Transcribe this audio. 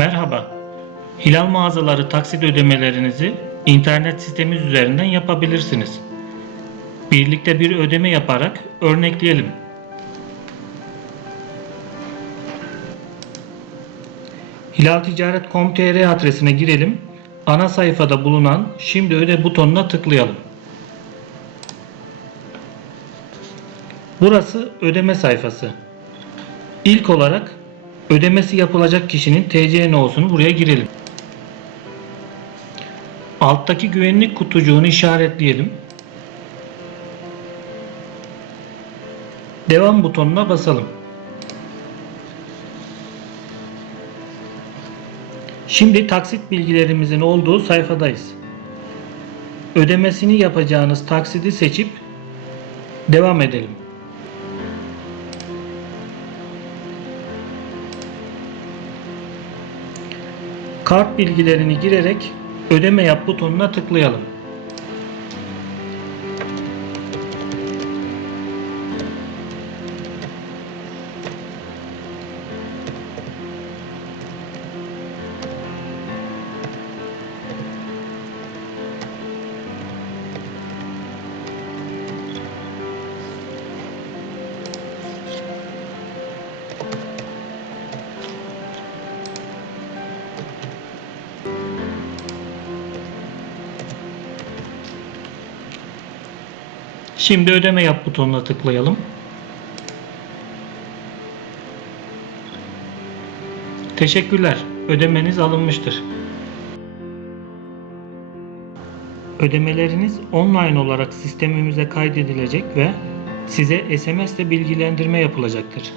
Merhaba. Hilal mağazaları taksit ödemelerinizi internet sitemiz üzerinden yapabilirsiniz. Birlikte bir ödeme yaparak örnekleyelim. hilalticaret.com.tr adresine girelim. Ana sayfada bulunan Şimdi Öde butonuna tıklayalım. Burası ödeme sayfası. İlk olarak ödemesi yapılacak kişinin TC nüsunu buraya girelim. Alttaki güvenlik kutucuğunu işaretleyelim. Devam butonuna basalım. Şimdi taksit bilgilerimizin olduğu sayfadayız. Ödemesini yapacağınız taksidi seçip devam edelim. Kart bilgilerini girerek ödeme yap butonuna tıklayalım. Şimdi ödeme yap butonuna tıklayalım. Teşekkürler. Ödemeniz alınmıştır. Ödemeleriniz online olarak sistemimize kaydedilecek ve size SMS ile bilgilendirme yapılacaktır.